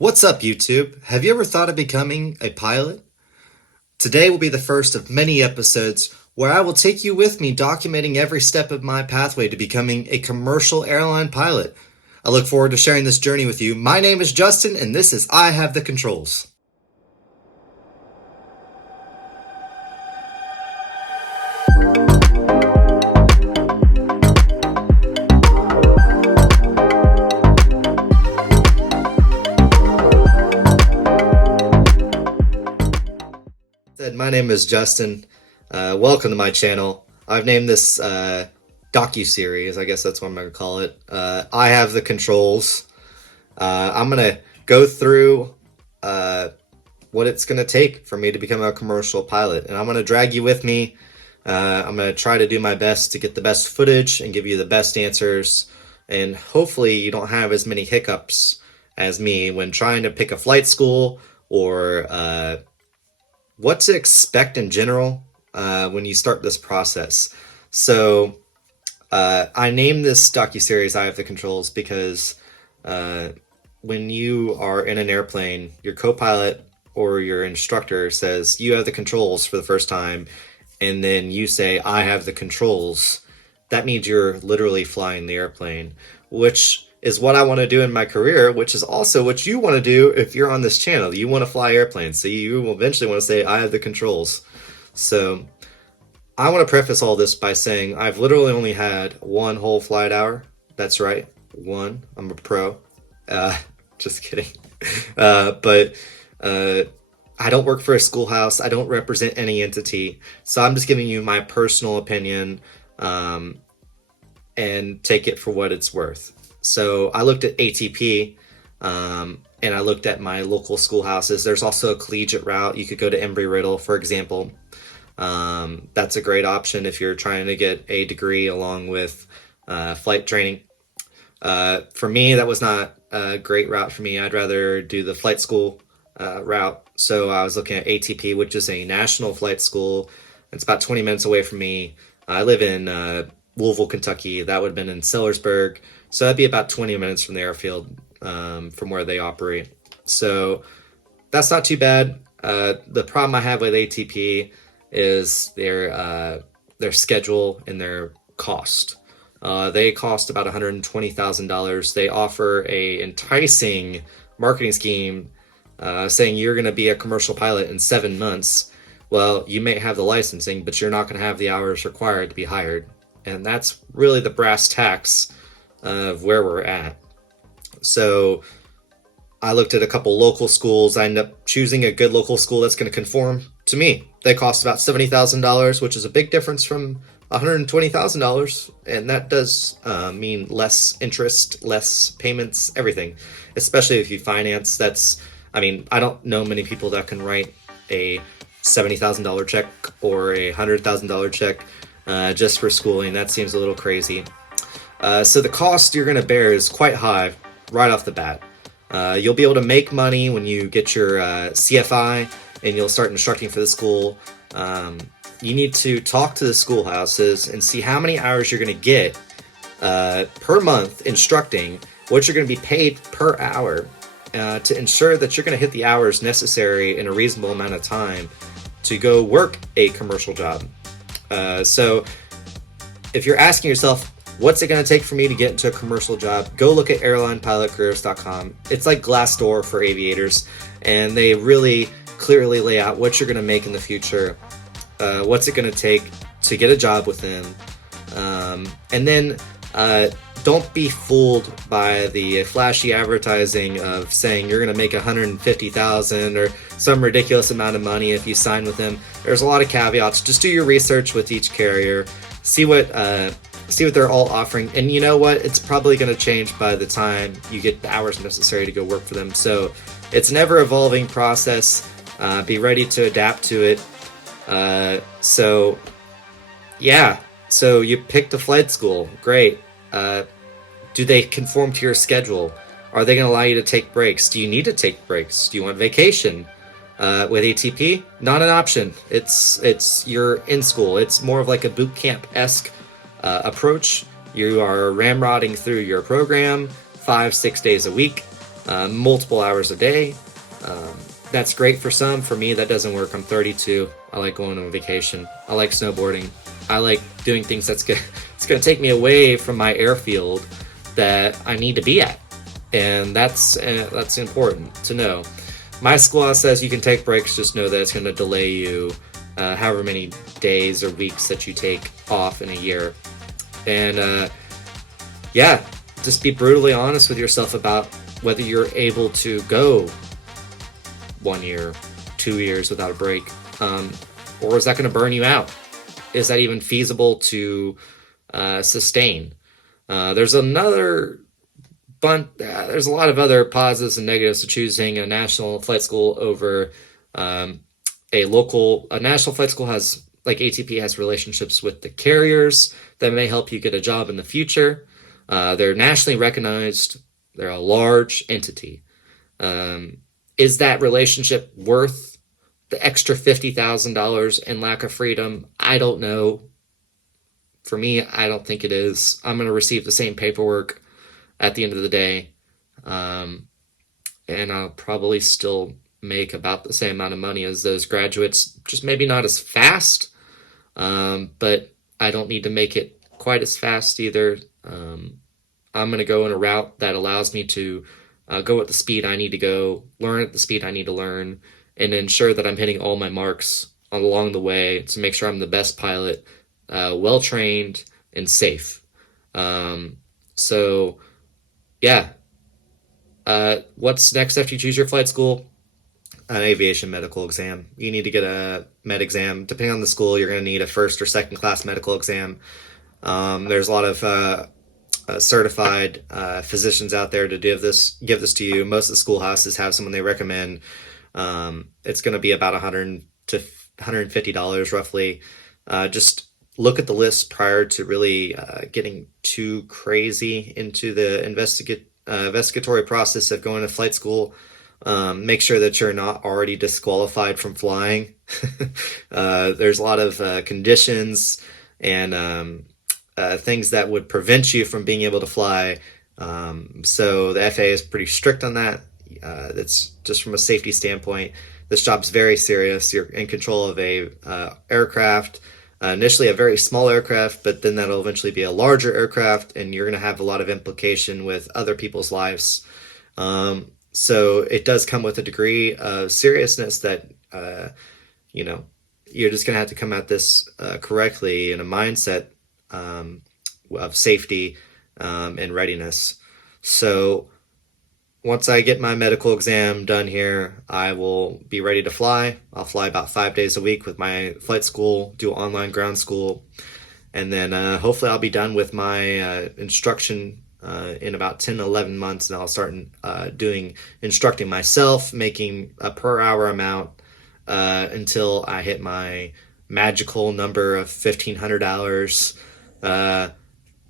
What's up, YouTube? Have you ever thought of becoming a pilot? Today will be the first of many episodes where I will take you with me documenting every step of my pathway to becoming a commercial airline pilot. I look forward to sharing this journey with you. My name is Justin, and this is I Have the Controls. My name is Justin. Welcome to my channel. I've named this docu-series, I guess that's what I'm going to call it. I Have the Controls. I'm going to go through what it's going to take for me to become a commercial pilot, and I'm going to drag you with me. I'm going to try to do my best to get the best footage and give you the best answers, and hopefully you don't have as many hiccups as me when trying to pick a flight school or what to expect in general when you start this process. So I named this docuseries I Have the Controls because when you are in an airplane, your co-pilot or your instructor says you have the controls for the first time, and then you say I have the controls. That means you're literally flying the airplane, which is what I want to do in my career, which is also what you want to do if you're on this channel. You want to fly airplanes, so you will eventually want to say, I have the controls. So I want to preface all this by saying I've literally only had one whole flight hour. That's right, one. I'm a pro. Just kidding. But I don't work for a schoolhouse. I don't represent any entity. So I'm just giving you my personal opinion and take it for what it's worth. So I looked at ATP and I looked at my local schoolhouses. There's also a collegiate route. You could go to Embry-Riddle, for example. That's a great option if you're trying to get a degree along with flight training. For me, that was not a great route for me. I'd rather do the flight school route. So I was looking at ATP, which is a national flight school. It's about 20 minutes away from me. I live in Louisville, Kentucky. That would have been in Sellersburg. So that'd be about 20 minutes from the airfield, from where they operate. So that's not too bad. The problem I have with ATP is their schedule and their cost. They cost about $120,000. They offer a enticing marketing scheme saying you're going to be a commercial pilot in 7 months. Well, you may have the licensing, but you're not going to have the hours required to be hired. And that's really the brass tacks of where we're at. So I looked at a couple local schools. I ended up choosing a good local school that's going to conform to me. They cost about $70,000, which is a big difference from $120,000. And that does mean less interest, less payments, everything, especially if you finance. I don't know many people that can write a $70,000 check or a $100,000 check just for schooling. That seems a little crazy. So the cost you're going to bear is quite high right off the bat. You'll be able to make money when you get your CFI and you'll start instructing for the school. You need to talk to the schoolhouses and see how many hours you're going to get per month instructing, what you're going to be paid per hour to ensure that you're going to hit the hours necessary in a reasonable amount of time to go work a commercial job. So if you're asking yourself, what's it going to take for me to get into a commercial job? Go look at airlinepilotcareers.com. It's like Glassdoor for aviators, and they really clearly lay out what you're going to make in the future, what's it going to take to get a job with them. And then don't be fooled by the flashy advertising of saying you're going to make $150,000 or some ridiculous amount of money if you sign with them. There's a lot of caveats. Just do your research with each carrier. See what they're all offering, and you know what? It's probably going to change by the time you get the hours necessary to go work for them. So it's an ever-evolving process. Be ready to adapt to it. So you picked a flight school. Great. Do they conform to your schedule? Are they going to allow you to take breaks? Do you need to take breaks? Do you want vacation? With ATP, not an option. It's you're in school. It's more of like a boot camp-esque approach. You are ramrodding through your program 5-6 days a week. multiple hours a day. Um, that's great for some. For me, that doesn't work. I'm 32. I like going on vacation. I like snowboarding. I like doing things it's gonna take me away from my airfield that I need to be at, and that's important to know. My school says you can take breaks. Just know that it's going to delay you, however many days or weeks that you take off in a year, and yeah, just be brutally honest with yourself about whether you're able to go 1 year, 2 years without a break, or is that going to burn you out? Is that even feasible to sustain? There's another there's a lot of other positives and negatives to choosing a national flight school over a local. A national flight school has, like ATP, has relationships with the carriers that may help you get a job in the future. They're nationally recognized. They're a large entity. Is that relationship worth the extra $50,000 in lack of freedom? I don't know. For me, I don't think it is. I'm going to receive the same paperwork at the end of the day, and I'll probably still make about the same amount of money as those graduates, just maybe not as fast, but I don't need to make it quite as fast either. I'm going to go in a route that allows me to go at the speed I need to go, learn at the speed I need to learn, and ensure that I'm hitting all my marks along the way to make sure I'm the best pilot, well trained, and safe. So, yeah. What's next after you choose your flight school? An aviation medical exam. You need to get a med exam. Depending on the school, you're going to need a first or second class medical exam. There's a lot of certified physicians out there to give this to you. Most of the schoolhouses have someone they recommend. It's going to be about $100 to $150 roughly. Just look at the list prior to really getting too crazy into the investigatory process of going to flight school. Make sure that you're not already disqualified from flying. There's a lot of conditions and things that would prevent you from being able to fly. So the FAA is pretty strict on that. That's just from a safety standpoint. This job's very serious. You're in control of a aircraft. Initially a very small aircraft, but then that'll eventually be a larger aircraft, and you're going to have a lot of implication with other people's lives. So it does come with a degree of seriousness that, you're just going to have to come at this correctly in a mindset of safety and readiness. So once I get my medical exam done here, I will be ready to fly. I'll fly about 5 days a week with my flight school, do online ground school, and then hopefully I'll be done with my instruction in about 10 to 11 months, and I'll start instructing myself, making a per hour amount until I hit my magical number of $1,500.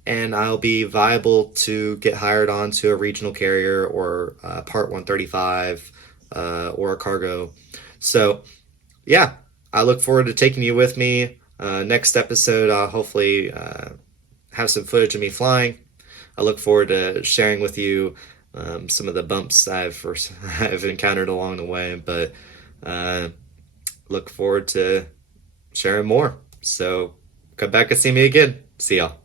And I'll be viable to get hired onto a regional carrier or Part 135 or a cargo. So, yeah, I look forward to taking you with me. Next episode, I'll hopefully have some footage of me flying. I look forward to sharing with you some of the bumps I've encountered along the way, but look forward to sharing more. So, come back and see me again. See y'all.